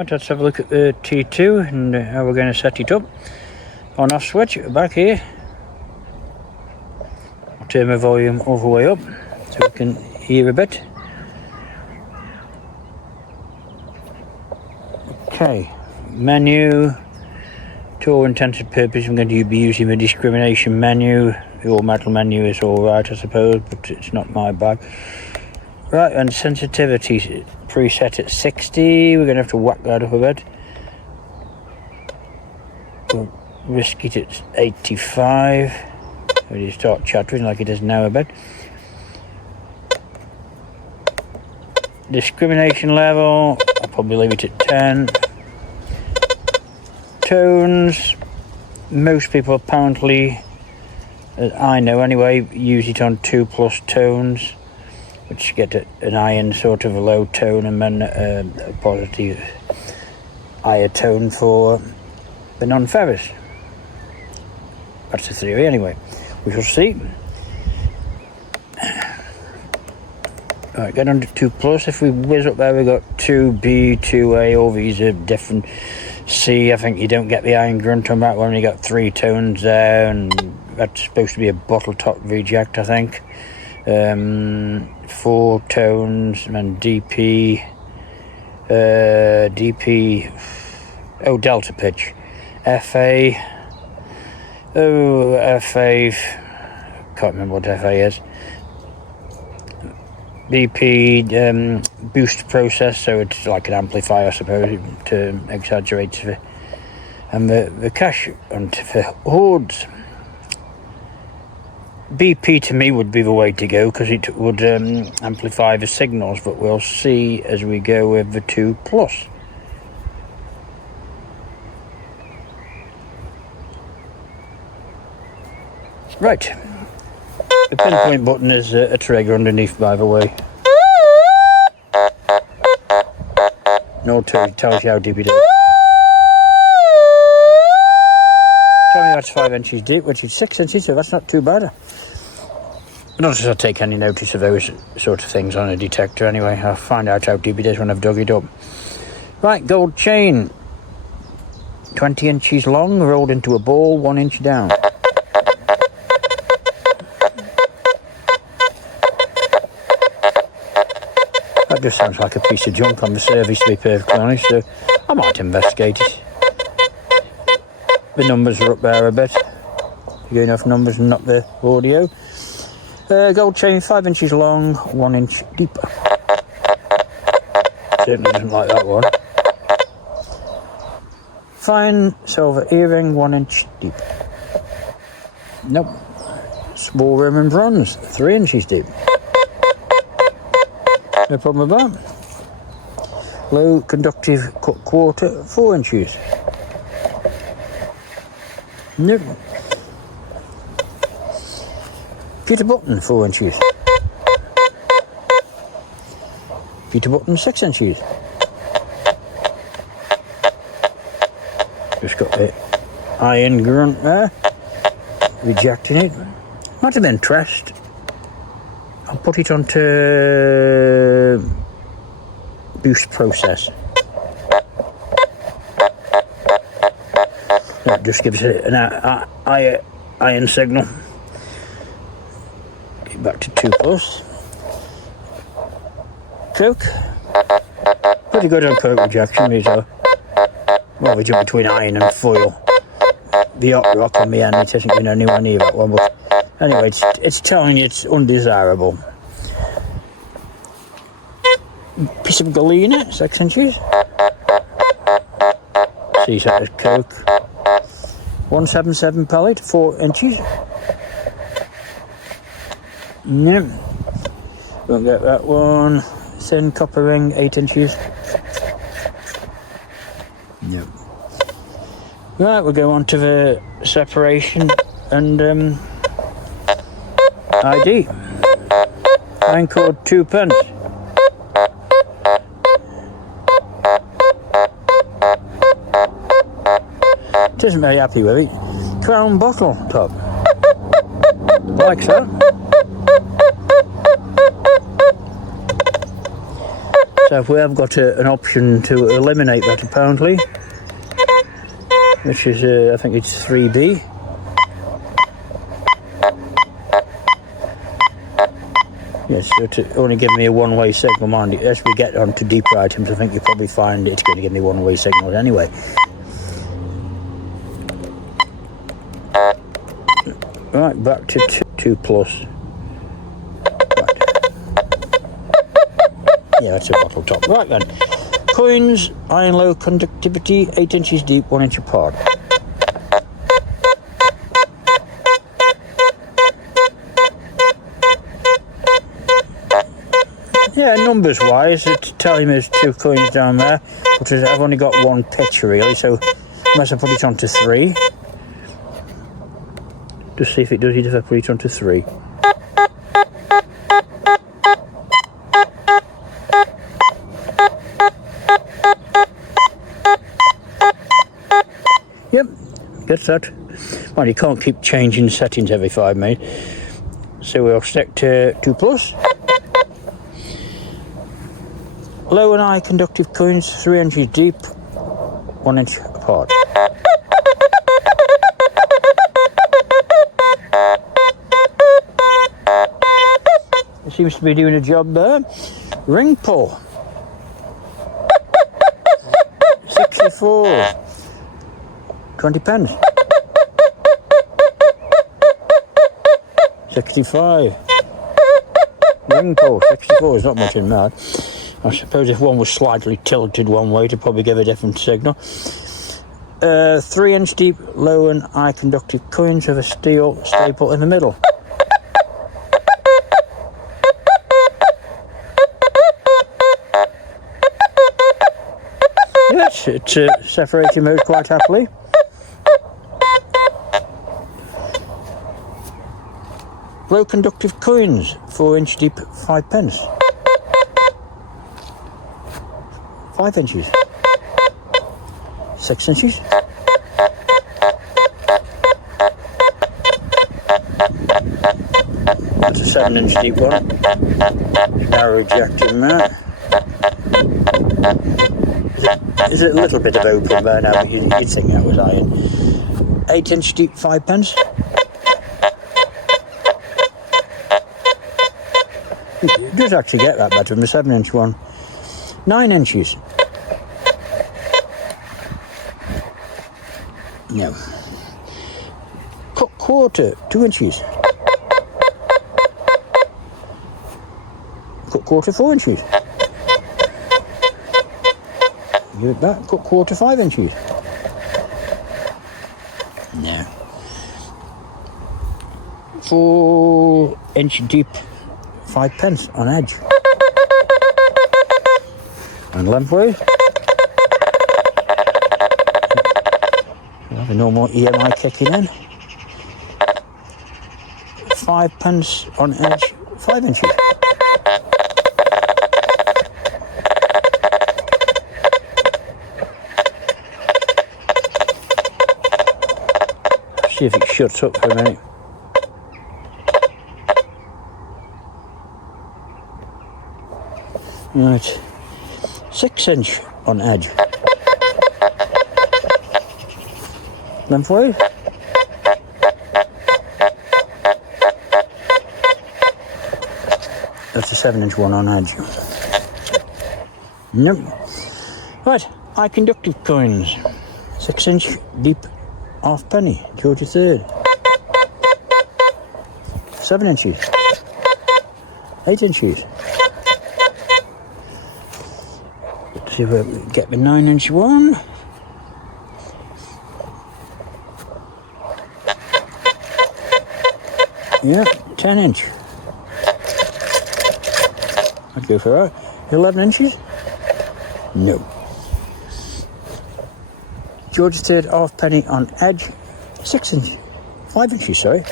Right, let's have a look at the T2 and how we're going to set it up. On off switch, back here. I'll turn my volume all the way up so we can hear a bit. Okay, menu. To all intents and purposes, I'm going to be using the discrimination menu. The all metal menu is alright, I suppose, but it's not my bag. Right, and sensitivity preset at 60. We're going to have to whack that up a bit. We'll risk it at 85. Ready to start chattering like it is now a bit. Discrimination level, I'll probably leave it at 10. Tones, most people apparently, as I know anyway, use it on 2+ tones, which get an iron sort of a low tone and then a positive higher tone for the non-ferrous. That's the theory anyway. We shall see. Alright, get on to 2+. If we whiz up there, we've got 2B, 2A, all these are different. C, I think you don't get the iron grunt on that one. You got 3 tones there, and that's supposed to be a bottle top reject, I think. 4 tones, and DP, delta pitch. FA, FA, can't remember what FA is. BP, boost process, so it's like an amplifier, I suppose, to exaggerate it. And the cache for hordes. BP to me would be the way to go because it would amplify the signals, but we'll see as we go with the 2+. Right. The pinpoint button is a trigger underneath, by the way. No, tells you how deep it is. Tell me that's 5 inches deep, which is 6 inches, so that's not too bad. Not as I take any notice of those sort of things on a detector anyway. I'll find out how deep it is when I've dug it up. Right, gold chain. 20 inches long, rolled into a ball, 1 inch down. That just sounds like a piece of junk on the service, to be perfectly honest, so I might investigate it. The numbers are up there a bit. You get enough numbers and not the audio. Gold chain, 5 inches long, 1 inch deep. Certainly doesn't like that one. Fine silver earring, 1 inch deep. Nope. Small Roman bronze, 3 inches deep. No problem with that. Low conductive cut quarter, 4 inches. Nope. Pewter button, 4 inches. Pewter button, 6 inches. Just got the iron grunt there. Rejecting it. Might have been traced. I'll put it onto boost process. That just gives it an iron signal. Get back to 2+. Coke. Pretty good on coke rejection, these are. Well, we jump between iron and foil. The hot rock on the end, it isn't going anywhere near that one, but anyway, it's telling you it's undesirable. Piece of galena, 6 inches. C-set of coke. 177 pellet, 4 inches. Yep. Won't get that one. Thin copper ring, 8 inches. Yep. Right, we'll go on to the separation and ID. Line code 2 pence. Isn't very happy with it. Crown bottle top. Like so. So we have got an option to eliminate that apparently, which is I think it's 3B. Yes, so to only give me a one-way signal, mind you. As we get onto deeper items, I think you'll probably find it's going to give me one-way signals anyway. Right, back to 2 plus. Right. Yeah, that's a bottle top. Right then. Coins, iron low conductivity, 8 inches deep, 1 inch apart. Yeah, numbers wise, it's telling me there's 2 coins down there, but I've only got 1 picture really, so unless I put it onto 3. Just see if it does it if I put it onto 3. Yep, gets that. Well, you can't keep changing settings every 5 minutes. So we'll stick to 2 plus. Low and high conductive coins, 3 inches deep, 1 inch apart. It seems to be doing a job there. Ring pull. 64. 20 pence. 65. Ring pull, 64. There's not much in that. I suppose if one was slightly tilted one way to probably give a different signal. 3 inch deep, low and high conductive coins with a steel staple in the middle. Yes, it's separating mode quite happily. Low conductive coins, 4 inch deep, 5 pence. 5 inches. 6 inches. That's a 7 inch deep one. Narrow ejecting there. There's a little bit of open there now, but you'd think that was iron. 8 inch deep, 5 pence. It does actually get that better than the 7 inch one. 9 inches. No. Cut quarter, 2 inches. Cut quarter, 4 inches. Give it back. Cut quarter, 5 inches. No. 4 inch deep, 5 pence on edge. And lengthwise. The normal EMI kicking in. 5 pence on edge, 5 inches. See if it shuts up for a minute. Right. 6 inch on edge. Lengthwise. That's a 7 inch one on edge. Nope. Right, high conductive coins. 6 inch deep, halfpenny, George III. 7 inches. 8 inches. Let's see if we can get the 9 inch one. Yeah, 10 inch. I'd go for that. 11 inches? No. George III halfpenny on edge. 6 inch. 5 inches, sorry.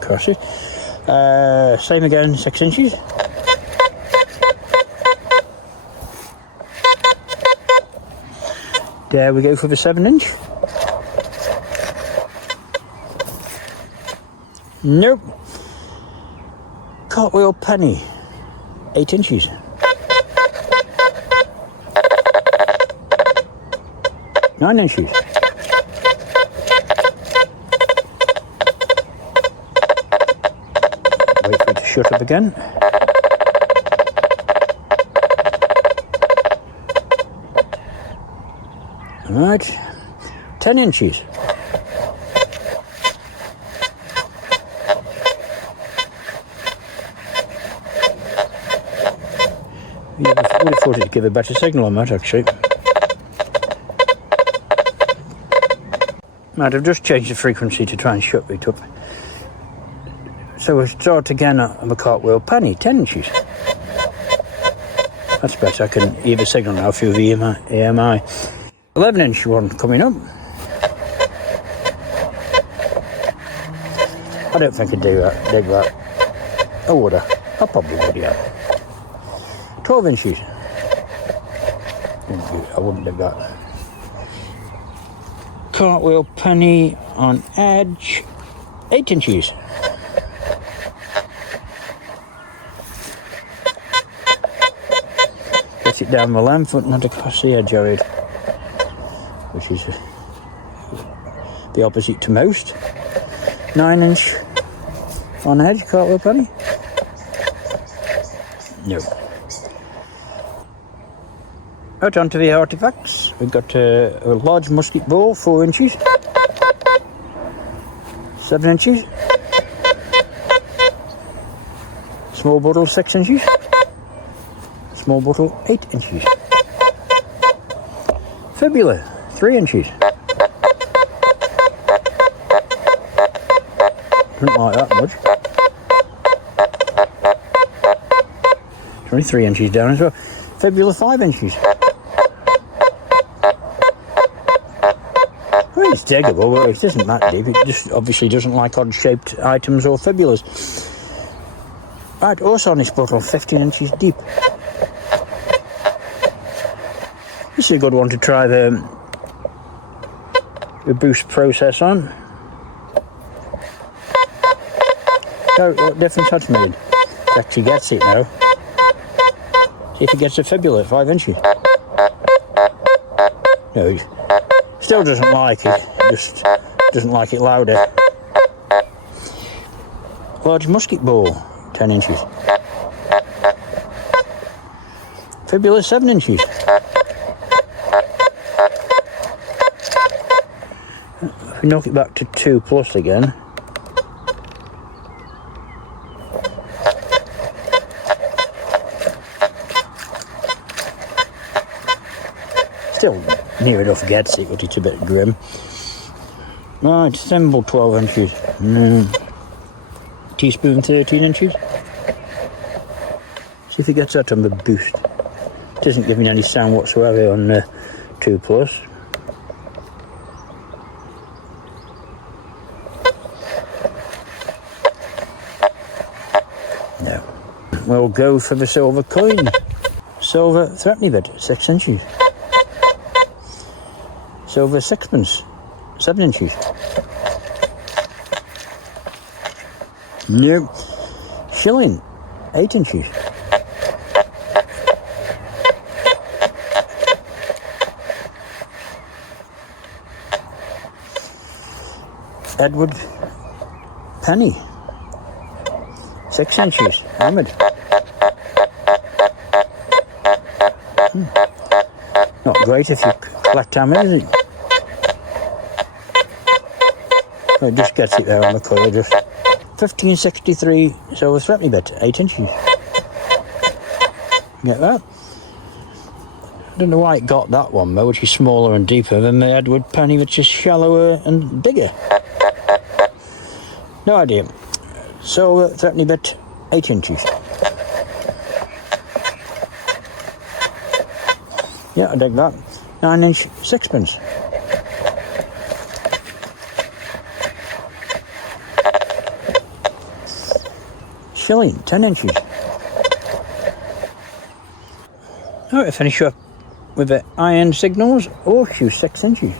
Cross it. Same again, 6 inches. There we go for the 7 inch. Nope. Cartwheel penny, 8 inches. Nine inches. Wait for it to shut up again. Right, 10 inches. Yeah, I would have thought it'd give a better signal on that actually. Right, I've just changed the frequency to try and shut it up. So we start again on the cartwheel penny, 10 inches. That's better, I can hear the signal now through the AMI. 11 inch one coming up. I don't think I'd dig that. Oh, would I? I probably would, yeah. 12 inches. I wouldn't dig that. Cartwheel penny on edge, 8 inches. Get it down the length, but not across the edge of it, which is the opposite to most. 9 inch on edge, cartwheel penny. No. Out onto the artifacts. We've got a large musket ball, 4 inches. 7 inches. Small bottle, 6 inches. Small bottle, 8 inches. Fibula, 3 inches. Don't like that much. 23 inches down as well. Fibula, 5 inches. Well, it's diggable, but it isn't that deep. It just obviously doesn't like odd-shaped items or fibulas. Right, also on this bottle, 15 inches deep. This is a good one to try the boost process on. Oh, what difference that's made? It actually gets it now. See if it gets a fibula at 5 inches. No, it still doesn't like it. Just doesn't like it louder. Large musket ball, 10 inches. Fibula, 7 inches. If we knock it back to 2 plus again. Still near enough gets it, but it's a bit grim. Right, thimble, 12 inches. Teaspoon, 13 inches. See if it gets that on the boost. It isn't giving any sound whatsoever on 2 plus. No. We'll go for the silver coin. Silver threepenny bit, 6 inches. Silver sixpence, 7 inches. Nope. Shilling, 8 inches. Edward penny, 6 inches, hammered. Not great if you collect hammers, is it? Oh, it just gets it there on the coil, just. 1563 silver threepenny bit, 8 inches. Get that? I don't know why it got that one though, which is smaller and deeper than the Edward penny, which is shallower and bigger. No idea. Silver threepenny bit, 8 inches. Yeah, I dig that. 9 inch sixpence. Shilling, 10 inches. Alright, to finish up with the iron signals, horseshoe, 6 inches.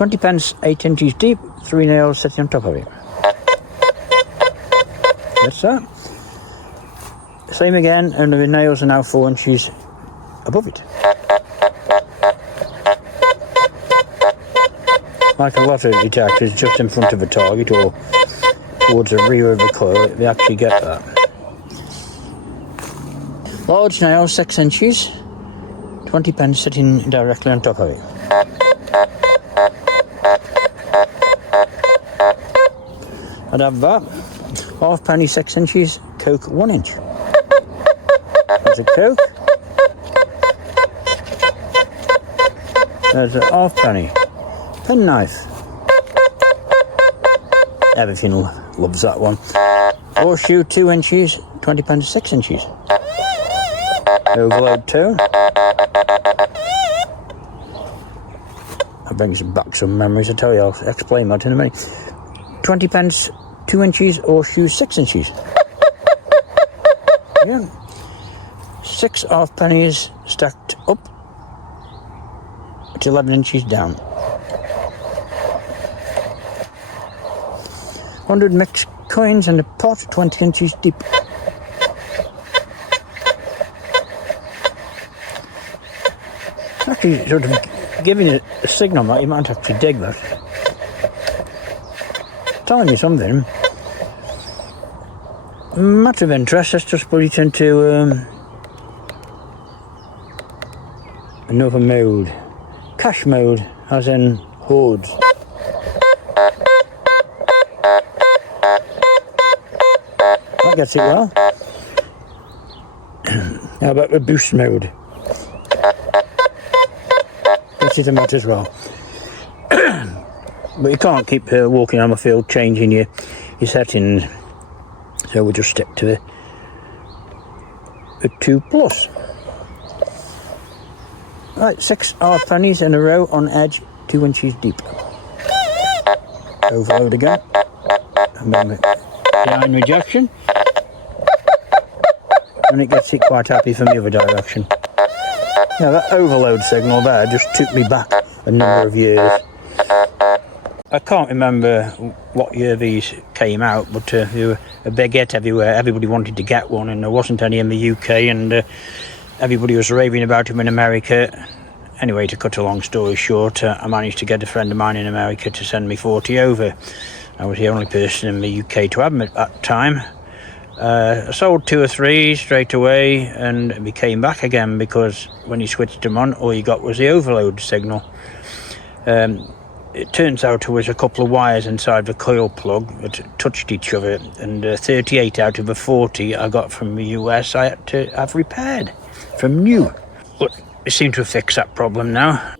20 pence, 8 inches deep, 3 nails sitting on top of it. That's that. Same again, and the nails are now 4 inches above it. Like a lot of detectors, just in front of a target or towards the rear of the coil, they actually get that. Large nail, 6 inches, 20 pence sitting directly on top of it. I'd have that. Half penny, 6 inches, coke 1 inch. There's a coke. There's a half penny. Penknife. Everything loves that one. Horseshoe 2 inches, 20 pence 6 inches. Overload tone. That brings back some memories, I tell you. I'll explain that in a minute. 20 pence 2 inches, horseshoe 6 inches. Yeah. 6 half pennies stacked up at 11 inches down. 100 mixed coins in a pot 20 inches deep. It's actually sort of giving it a signal that you might actually dig that. It's telling you something. Matter of interest, let's just put it into another mode. Cache mode, as in hordes. That gets it well. How about the boost mode? Gets it a match as well. But you can't keep walking on the field changing your settings. So we'll just stick to the 2 plus. Right, 6 half pennies in a row on edge, 2 inches deep. Overload again. And then behind rejection. And it gets it quite happy from the other direction. Now that overload signal there just took me back a number of years. I can't remember what year these came out, but they were a big hit everywhere. Everybody wanted to get one, and there wasn't any in the UK, and everybody was raving about them in America. Anyway, to cut a long story short, I managed to get a friend of mine in America to send me 40 over. I was the only person in the UK to have them at that time. I sold 2 or 3 straight away, and we came back again because when you switched them on, all you got was the overload signal. It turns out there was a couple of wires inside the coil plug that touched each other, and 38 out of the 40 I got from the US I had to have repaired from new. But we seem to have fixed that problem now.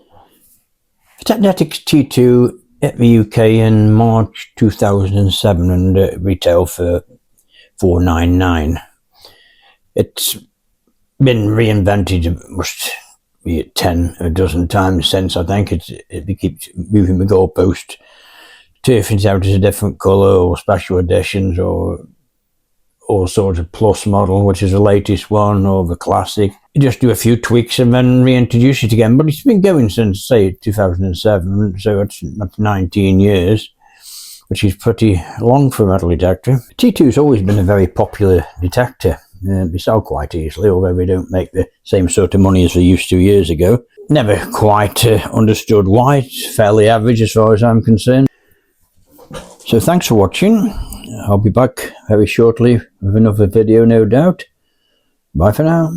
The Teknetics T2 hit the UK in March 2007 and retailed for $499. It's been reinvented must be 10 a dozen times since. I think it keeps moving the goalpost, turfing it out as a different colour or special editions or all sorts of plus model, which is the latest one, or the classic. You just do a few tweaks and then reintroduce it again. But it's been going since, say, 2007, so it's 19 years, which is pretty long for a metal detector. T2's always been a very popular detector. They sell quite easily, although they don't make the same sort of money as they used to years ago. Never quite understood why. It's fairly average as far as I'm concerned. So thanks for watching. I'll be back very shortly with another video, no doubt. Bye for now.